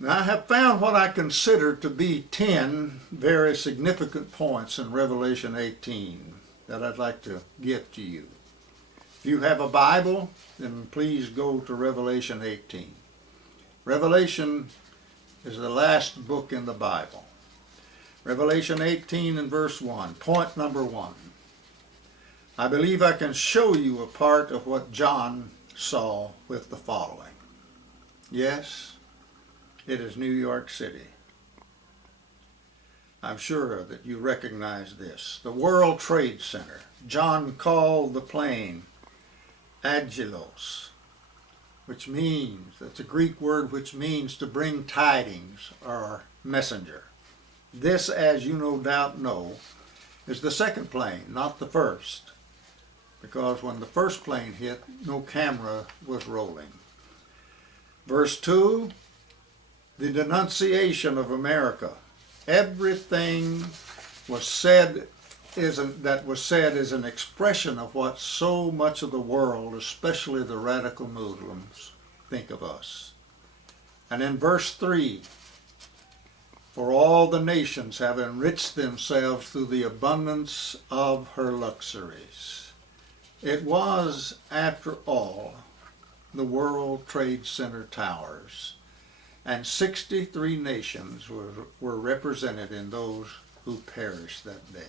Now, I have found what I consider to be 10 very significant points in Revelation 18 that I'd like to give to you. If you have a Bible, then please go to Revelation 18. Revelation is the last book in the Bible. Revelation 18 and verse 1, point number 1. I believe I can show you a part of what John saw with the following. Yes, it is New York City. I'm sure that you recognize this. The World Trade Center. John called the plane Angelos, which means, that's a Greek word which means to bring tidings or messenger. This, as you no doubt know, is the second plane, not the first, because when the first plane hit, no camera was rolling. Verse 2, the denunciation of America. Everything was said that was said is an expression of what so much of the world, especially the radical Muslims, think of us. And in verse 3, for all the nations have enriched themselves through the abundance of her luxuries. It was, after all, the World Trade Center towers, and 63 nations were represented in those who perished that day.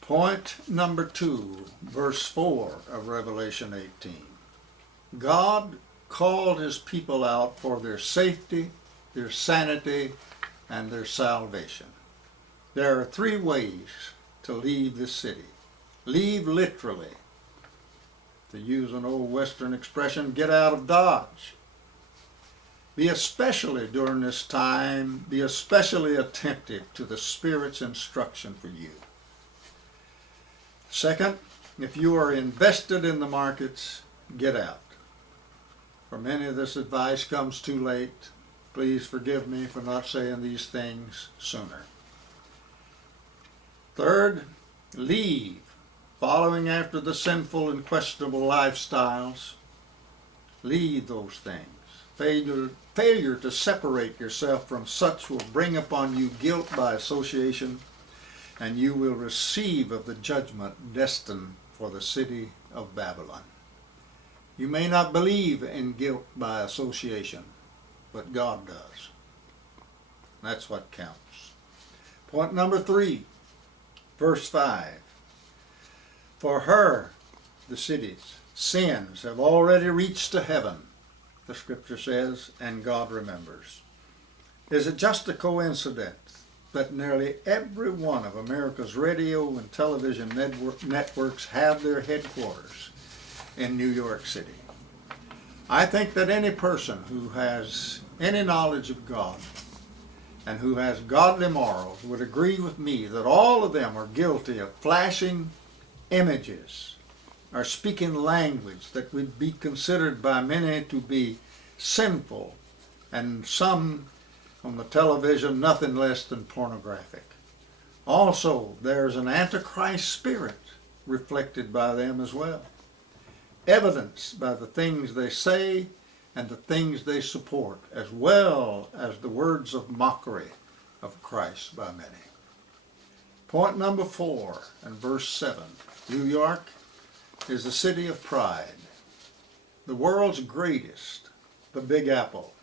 Point number 2, verse 4 of Revelation 18. God called his people out for their safety, their sanity, and their salvation. There are 3 ways to leave the city. Leave literally. To use an old Western expression, get out of Dodge. Be especially during this time, be especially attentive to the Spirit's instruction for you. Second, if you are invested in the markets, get out. For many, this advice comes too late. Please forgive me for not saying these things sooner. Third, leave, following after the sinful and questionable lifestyles. Leave those things. Failure to separate yourself from such will bring upon you guilt by association, and you will receive of the judgment destined for the city of Babylon. You may not believe in guilt by association, but God does. That's what counts. Point number 3, verse 5. For her, the city's sins have already reached to heaven, the scripture says, and God remembers. Is it just a coincidence that nearly every one of America's radio and television networks have their headquarters in New York City? I think that any person who has any knowledge of God and who has godly morals would agree with me that all of them are guilty of flashing images, are speaking language that would be considered by many to be sinful, and some on the television nothing less than pornographic. Also, there's an antichrist spirit reflected by them as well, evidenced by the things they say and the things they support, as well as the words of mockery of Christ by many. Point number 4 and verse 7. New York is the city of pride, the world's greatest, the Big Apple.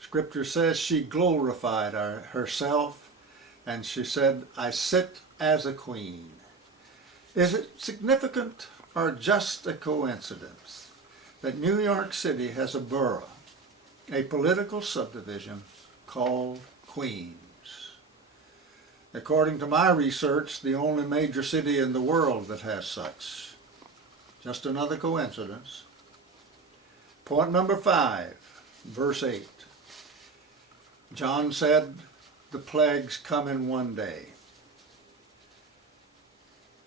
Scripture says she glorified herself, and she said, I sit as a queen. Is it significant or just a coincidence that New York City has a borough, a political subdivision called Queens? According to my research, the only major city in the world that has such. Just another coincidence. Point number 5, verse 8. John said, the plagues come in one day.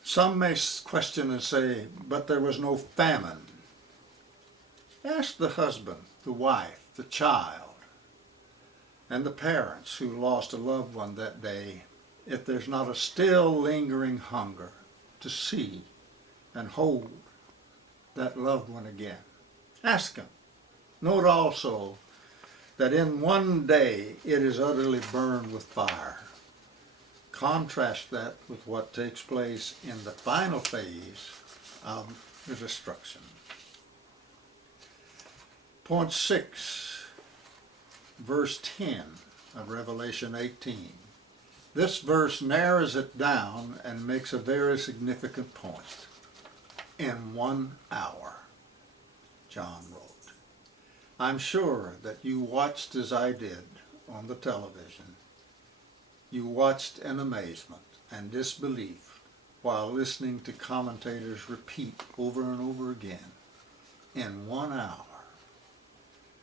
Some may question and say, but there was no famine. Ask the husband, the wife, the child, and the parents who lost a loved one that day if there's not a still lingering hunger to see and hold that loved one again. Ask him. Note also that in one day it is utterly burned with fire. Contrast that with what takes place in the final phase of the destruction. Point 6, verse 10 of Revelation 18. This verse narrows it down and makes a very significant point. In 1 hour, John wrote. I'm sure that you watched as I did on the television. You watched in amazement and disbelief while listening to commentators repeat over and over again, in 1 hour.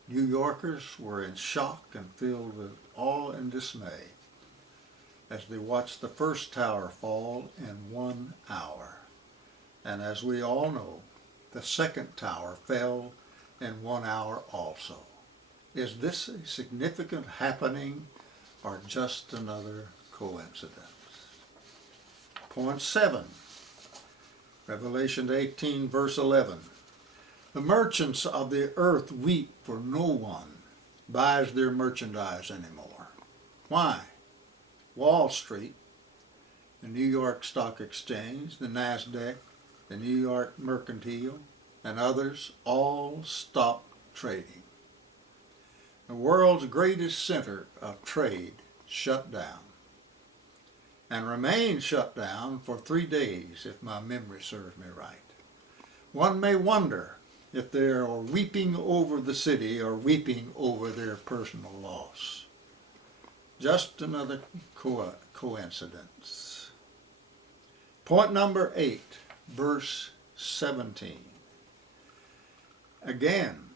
New Yorkers were in shock and filled with awe and dismay as they watched the first tower fall in 1 hour. And as we all know, the second tower fell in 1 hour also. Is this a significant happening or just another coincidence? Point 7, Revelation 18, verse 11. The merchants of the earth weep, for no one buys their merchandise anymore. Why? Wall Street, the New York Stock Exchange, the NASDAQ, the New York Mercantile, and others all stopped trading. The world's greatest center of trade shut down and remained shut down for 3 days, if my memory serves me right. One may wonder if they are weeping over the city or weeping over their personal loss. Just another coincidence. Point number 8, verse 17. Again,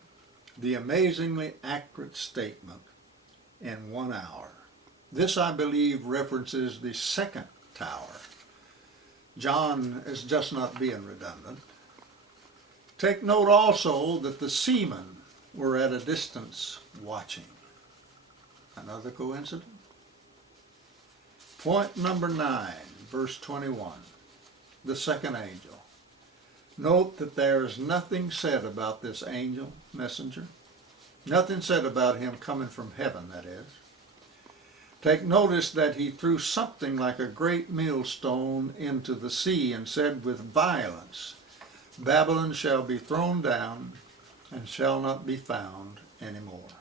the amazingly accurate statement, in 1 hour. This, I believe, references the second tower. John is just not being redundant. Take note also that the seamen were at a distance watching. Another coincidence? Point number 9, verse 21, the second angel. Note that there is nothing said about this angel, messenger. Nothing said about him coming from heaven, that is. Take notice that he threw something like a great millstone into the sea and said with violence, Babylon shall be thrown down and shall not be found anymore.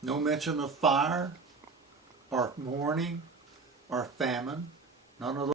No mention of fire or mourning or famine, none of those.